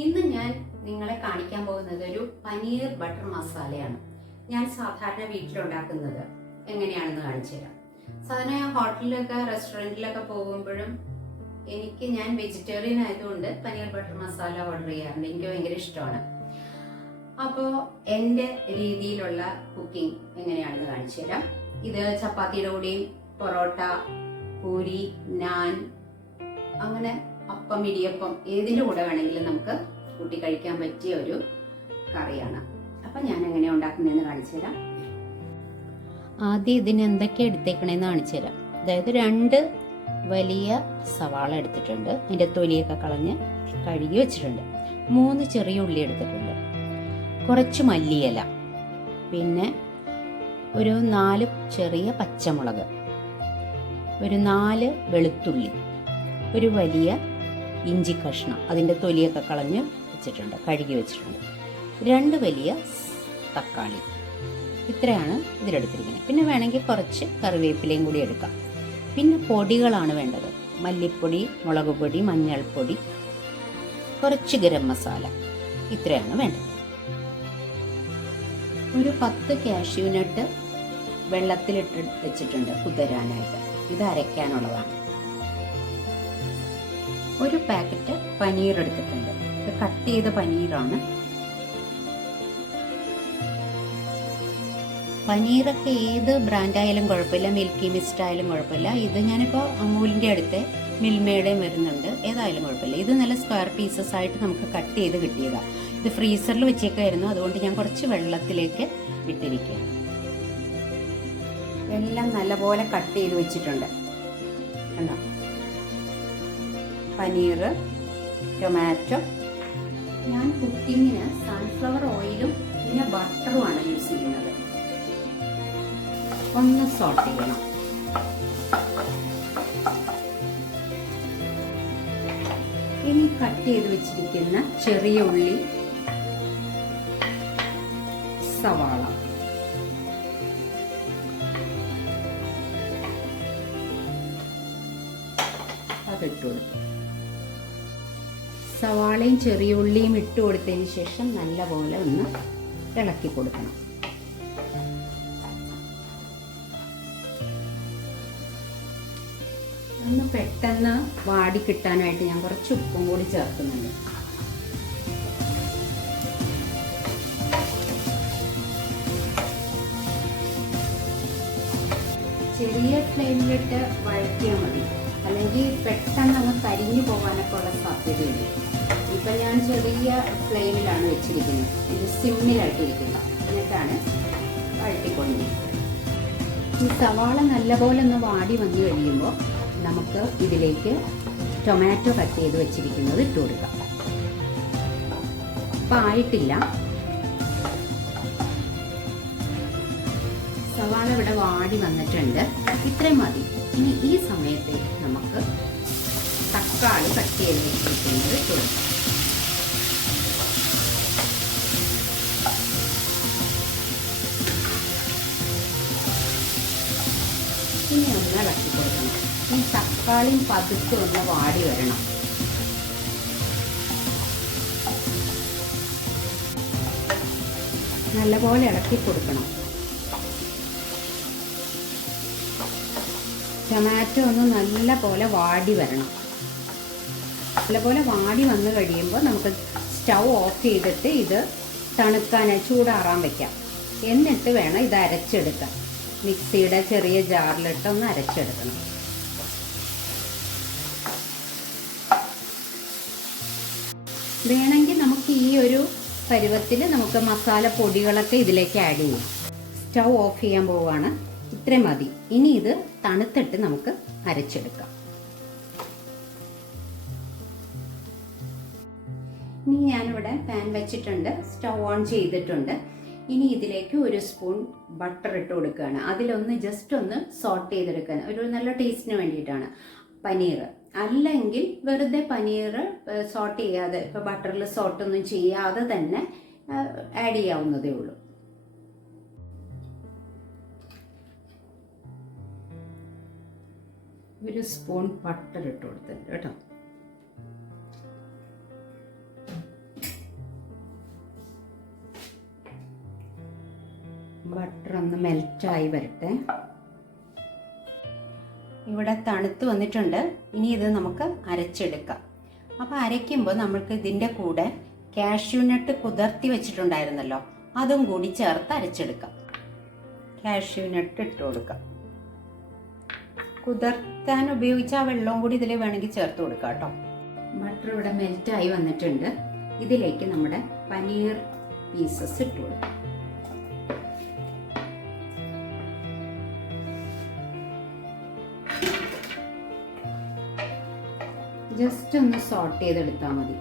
ഇന്ന് ഞാൻ നിങ്ങളെ കാണിക്കാൻ പോകുന്നത് ഒരു പനീർ ബട്ടർ മസാലയാണ്. ഞാൻ സാധാരണ വീട്ടിലുണ്ടാക്കുന്നത് എങ്ങനെയാണെന്ന് കാണിച്ചു തരാം. സാധാരണ ഹോട്ടലിലൊക്കെ റെസ്റ്റോറൻറ്റിലൊക്കെ പോകുമ്പോഴും ഞാൻ വെജിറ്റേറിയൻ ആയതുകൊണ്ട് പനീർ ബട്ടർ മസാല ഓർഡർ ചെയ്യാറുണ്ട്. എനിക്ക് ഭയങ്കര ഇഷ്ടമാണ്. അപ്പോൾ എൻ്റെ രീതിയിലുള്ള കുക്കിംഗ് എങ്ങനെയാണെന്ന് കാണിച്ചു തരാം. ഇത് ചപ്പാത്തിയുടെ കൂടെയും പൊറോട്ട, പൂരി, നാൻ, അങ്ങനെ അപ്പം, ഇടിയപ്പം ഏതിൻ്റെ കൂടെ വേണമെങ്കിലും നമുക്ക് കൂട്ടി കഴിക്കാൻ പറ്റിയ ഒരു കറിയാണ്. അപ്പം ഞാൻ എങ്ങനെയാണ് ഉണ്ടാക്കുന്നതെന്ന് കാണിച്ചു തരാം. ആദ്യം ഇതിന് എന്തൊക്കെ എടുത്തേക്കണേന്ന് കാണിച്ചു തരാം. അതായത് 2 വലിയ സവാള എടുത്തിട്ടുണ്ട്, അതിൻ്റെ തൊലിയൊക്കെ കളഞ്ഞ് കഴുകി വെച്ചിട്ടുണ്ട്. 3 ചെറിയ ഉള്ളി എടുത്തിട്ടുണ്ട്, കുറച്ച് മല്ലിയില, പിന്നെ ഒരു 4 ചെറിയ പച്ചമുളക്, ഒരു 4 വെളുത്തുള്ളി, ഒരു വലിയ ഇഞ്ചി കഷ്ണം, അതിൻ്റെ തൊലിയൊക്കെ കളഞ്ഞ് വെച്ചിട്ടുണ്ട്, കഴുകി വെച്ചിട്ടുണ്ട്, 2 വലിയ തക്കാളി. ഇത്രയാണ് ഇതിലെടുത്തിരിക്കുന്നത്. പിന്നെ വേണമെങ്കിൽ കുറച്ച് കറിവേപ്പിലയും കൂടി എടുക്കാം. പിന്നെ പൊടികളാണ് വേണ്ടത്: മല്ലിപ്പൊടി, മുളക് പൊടി, മഞ്ഞൾപ്പൊടി, കുറച്ച് ഗരം മസാല. ഇത്രയാണ് വേണ്ടത്. ഒരു 10 കാഷ്യൂനട്ട് വെള്ളത്തിലിട്ട് വെച്ചിട്ടുണ്ട് കുതിരാനായിട്ട്. ഇത് അരയ്ക്കാനുള്ളതാണ്. ഒരു പാക്കറ്റ് പനീർ എടുത്തിട്ടുണ്ട്. ഇത് കട്ട് ചെയ്ത പനീറാണ്. പനീറൊക്കെ ഏത് ബ്രാൻഡായാലും കുഴപ്പമില്ല, മിൽക്കി മിസ്റ്റ് ആയാലും കുഴപ്പമില്ല. ഇത് ഞാനിപ്പോൾ അമൂലിൻ്റെ അടുത്ത് മിൽമയുടെയും വരുന്നുണ്ട്, ഏതായാലും കുഴപ്പമില്ല. ഇത് നല്ല സ്ക്വയർ പീസസ് ആയിട്ട് നമുക്ക് കട്ട് ചെയ്ത് കിട്ടിയതാണ്. ഇത് ഫ്രീസറിൽ വെച്ചേക്കായിരുന്നു, അതുകൊണ്ട് ഞാൻ കുറച്ച് വെള്ളത്തിലേക്ക് ഇട്ടിരിക്കുക. എല്ലാം നല്ലപോലെ കട്ട് ചെയ്ത് വെച്ചിട്ടുണ്ട്. കണ്ടോ? പനീർ, ടൊമാറ്റോ. ഞാൻ കുക്കിങ്ങിന് സൺഫ്ലവർ ഓയിലും പിന്നെ ബട്ടറുമാണ് യൂസ് ചെയ്യുന്നത്. ഒന്ന് സോട്ട് ചെയ്യണം. ഇനി കട്ട് ചെയ്ത് വെച്ചിരിക്കുന്ന ചെറിയ ഉള്ളി, സവാള, അതിട്ട് കൊടുക്കും. സവാളയും ചെറിയ ഉള്ളിയും ഇട്ട് കൊടുത്തതിന് ശേഷം നല്ലപോലെ ഒന്ന് ഇളക്കി കൊടുക്കണം. ഒന്ന് പെട്ടെന്ന് വാടി കിട്ടാനായിട്ട് ഞാൻ കുറച്ച് ഉപ്പും കൂടി ചേർക്കുന്നുണ്ട്. ചെറിയ ഫ്ലെയിമിലിട്ട് വഴറ്റിയാൽ മതി, അല്ലെങ്കിൽ പെട്ടെന്ന് അങ്ങ് കരിഞ്ഞു പോകാനൊക്കെ ഉള്ള സാധ്യതയുണ്ട്. ഇപ്പം ഞാൻ ചെറിയ ഫ്ലെയിമിലാണ് വെച്ചിരിക്കുന്നത്, ഇത് സിമ്മിലായിട്ടിരിക്കുന്നത്. എന്നിട്ടാണ് വഴറ്റിക്കൊണ്ടിരിക്കുന്നത്. ഈ സവാള നല്ലപോലെ ഒന്ന് വാടി വന്നു കഴിയുമ്പോൾ നമുക്ക് ഇതിലേക്ക് ടൊമാറ്റോ കട്ട് ചെയ്ത് വെച്ചിരിക്കുന്നത് ഇട്ട് കൊടുക്കാം. ഇപ്പം ആയിട്ടില്ല. സവാള ഇവിടെ വാടി വന്നിട്ടുണ്ട്. ഇത്രയും മതി. ഇനി ഈ സമയത്തേക്ക് നമുക്ക് തക്കാളി കട്ട് ചെയ്ത് വെച്ചിരിക്കുന്നത് ഇട്ട് കൊടുക്കാം. ഇനി ഒന്ന് ഇളക്കി കൊടുക്കണം. ഈ തക്കാളിയും പതുക്കെ ഒന്ന് വാടി വരണം. നല്ലപോലെ ഇളക്കി കൊടുക്കണം. ടൊമാറ്റോ ഒന്ന് നല്ലപോലെ വാടി വരണം. നല്ലപോലെ വാടി വന്നു കഴിയുമ്പോൾ നമുക്ക് സ്റ്റൗ ഓഫ് ചെയ്തിട്ട് ഇത് തണുക്കാനായി ചൂടാറാൻ വയ്ക്കാം. എന്നിട്ട് വേണം ഇത് അരച്ചെടുക്കാൻ. മിക്സിയുടെ ചെറിയ ജാറിലിട്ട് ഒന്ന് അരച്ചെടുക്കണം. വേണമെങ്കിൽ നമുക്ക് ഈ ഒരു പരുവത്തിൽ നമുക്ക് മസാല പൊടികളൊക്കെ ഇതിലേക്ക് ആഡ് ചെയ്യാം. സ്റ്റൗ ഓഫ് ചെയ്യാൻ പോവുകയാണ്. ഇത്രയും മതി. ഇനി ഇത് തണുത്തിട്ട് നമുക്ക് അരച്ചെടുക്കാം. ഇനി ഞാനിവിടെ പാൻ വെച്ചിട്ടുണ്ട്, സ്റ്റൗ ഓൺ ചെയ്തിട്ടുണ്ട്. ഇനി ഇതിലേക്ക് 1 സ്പൂൺ ബട്ടർ ഇട്ട് കൊടുക്കുകയാണ്. അതിലൊന്ന് ജസ്റ്റ് ഒന്ന് സോട്ട് ചെയ്തെടുക്കാൻ, ഒരു നല്ല ടേസ്റ്റിന് വേണ്ടിയിട്ടാണ്. പനീർ അല്ലെങ്കിൽ വെറുതെ പനീർ സോട്ട് ചെയ്യാതെ, ഇപ്പോൾ ബട്ടറിൽ സോട്ടൊന്നും ചെയ്യാതെ തന്നെ ആഡ് ചെയ്യാവുന്നതേ ഉള്ളൂ. ഒരു സ്പൂൺ ബട്ടർ ഇട്ട് കൊടുത്തിട്ടുണ്ട് കേട്ടോ. ഒന്ന് മെൽറ്റായി വരട്ടെ. ഇവിടെ തണുത്ത് വന്നിട്ടുണ്ട്. ഇനി ഇത് നമുക്ക് അരച്ചെടുക്കാം. അപ്പോൾ അരയ്ക്കുമ്പോൾ നമുക്ക് ഇതിൻ്റെ കൂടെ കാഷ്യൂനട്ട് കുതിർത്തി വെച്ചിട്ടുണ്ടായിരുന്നല്ലോ, അതും കൂടി ചേർത്ത് അരച്ചെടുക്കാം. കാഷ്യൂനട്ട് ഇട്ട് കൊടുക്കാം. കുതിർത്താൻ ഉപയോഗിച്ച ആ വെള്ളവും കൂടി ഇതിൽ വേണമെങ്കിൽ ചേർത്ത് കൊടുക്കാം കേട്ടോ. ബട്ടർ ഇവിടെ മെൽറ്റായി വന്നിട്ടുണ്ട്. ഇതിലേക്ക് നമ്മുടെ പനീർ പീസസ് ഇട്ട് കൊടുക്കാം. ജസ്റ്റ് ഒന്ന് സോട്ട് ചെയ്തെടുത്താൽ മതി.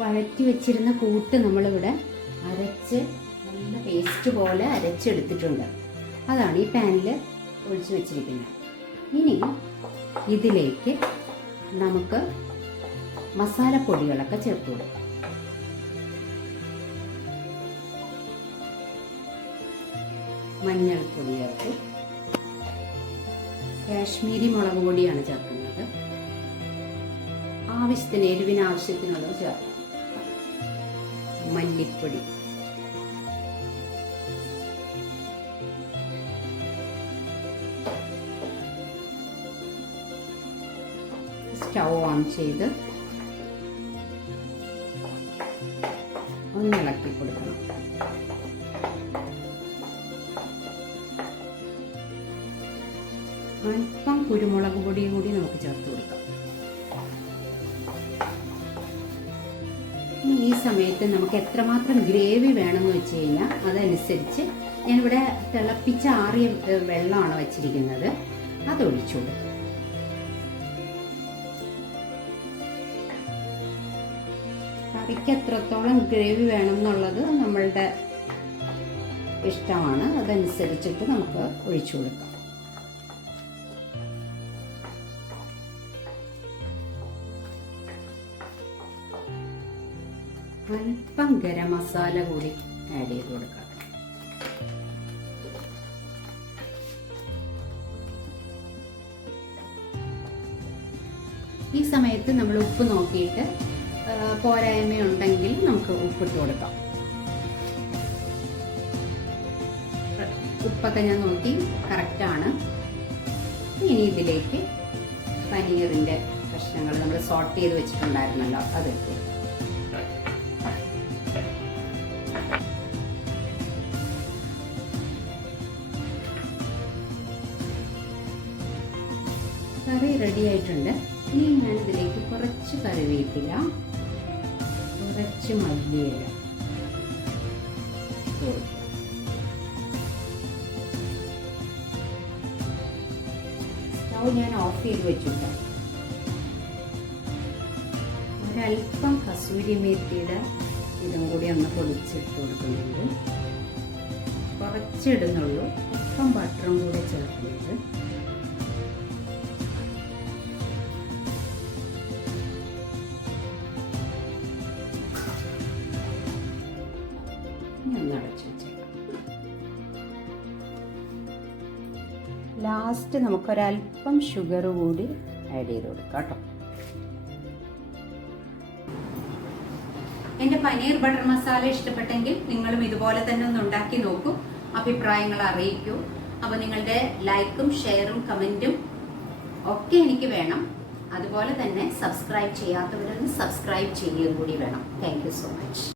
വഴറ്റി വെച്ചിരുന്ന കൂട്ട് നമ്മളിവിടെ അരച്ച് നല്ല പേസ്റ്റ് പോലെ അരച്ചെടുത്തിട്ടുണ്ട്. അതാണ് ഈ പാനിൽ ഒഴിച്ച് വെച്ചിരിക്കുന്നത്. ഇനി ഇതിലേക്ക് നമുക്ക് മസാലപ്പൊടികളൊക്കെ ചേർത്ത് കൊടുക്കാം. മഞ്ഞൾപ്പൊടി ചേർത്ത്, കാശ്മീരി മുളക് പൊടിയാണ് ചേർക്കുന്നത്. ആവശ്യത്തിന് എരിവിന് ആവശ്യത്തിനുള്ളത് ചേർക്കാം. മല്ലിപ്പൊടി, സ്റ്റൗ ഓൺ ചെയ്ത് ഒന്ന് ഇളക്കി കൊടുക്കണം. അല്പം കുരുമുളക് പൊടി കൂടി നമുക്ക് ചേർത്ത് കൊടുക്കാം. ഈ സമയത്ത് നമുക്ക് എത്രമാത്രം ഗ്രേവി വേണമെന്ന് വെച്ച് കഴിഞ്ഞാൽ അതനുസരിച്ച് ഞാനിവിടെ തിളപ്പിച്ച ആറിയ വെള്ളമാണ് വെച്ചിരിക്കുന്നത്, അത് ഒഴിച്ചു കൊടുക്കും. കറിക്ക് എത്രത്തോളം ഗ്രേവി വേണം എന്നുള്ളത് നമ്മളുടെ ഇഷ്ടമാണ്, അതനുസരിച്ചിട്ട് നമുക്ക് ഒഴിച്ചു കൊടുക്കാം. അല്പം ഗരം മസാല കൂടി ആഡ് ചെയ്ത് കൊടുക്കാം. ഈ സമയത്ത് നമ്മൾ ഉപ്പ് നോക്കിയിട്ട് പോരായ്മയുണ്ടെങ്കിൽ നമുക്ക് ഉപ്പിട്ട് കൊടുക്കാം. ഉപ്പൊക്കെ ഞാൻ നോക്കി കറക്റ്റാണ്. ഇനി ഇതിലേക്ക് പനീറിൻ്റെ കഷ്ണങ്ങൾ നമ്മൾ സോട്ട് ചെയ്ത് വെച്ചിട്ടുണ്ടായിരുന്നല്ലോ, അത് ഇട്ട് കൊടുക്കാം. കറി റെഡി ആയിട്ടുണ്ട്. ഇനി ഞാനിതിലേക്ക് കുറച്ച് കറിവേപ്പില, കുറച്ച് മല്ലിയില സ്റ്റൗ ഞാൻ ഓഫ് ചെയ്ത് വെച്ചിട്ട് ഒരല്പം കസൂരി മേത്തിയുടെ ഇതും കൂടി ഒന്ന് പൊടിച്ചിട്ട് കൊടുക്കുന്നുണ്ട്. കുറച്ചിടുന്നുള്ളൂ. അല്പം ബട്ടറും കൂടെ ചേർക്കുന്നുണ്ട്. അടച്ചു വെച്ചേക്കാം. ലാസ്റ്റ് നമുക്കൊരല്പം ഷുഗർ കൂടി ആഡ് ചെയ്ത് കൊടുക്കാം കേട്ടോ. എൻ്റെ പനീർ ബട്ടർ മസാല ഇഷ്ടപ്പെട്ടെങ്കിൽ നിങ്ങളും ഇതുപോലെ തന്നെ ഒന്ന് ഉണ്ടാക്കി നോക്കൂ, അഭിപ്രായങ്ങൾ അറിയിക്കൂ. അപ്പോൾ നിങ്ങളുടെ ലൈക്കും ഷെയറും കമൻറ്റും ഒക്കെ എനിക്ക് വേണം. അതുപോലെ തന്നെ സബ്സ്ക്രൈബ് ചെയ്യാത്തവരൊന്ന് സബ്സ്ക്രൈബ് ചെയ്യുകയും കൂടി വേണം. Thank you so much.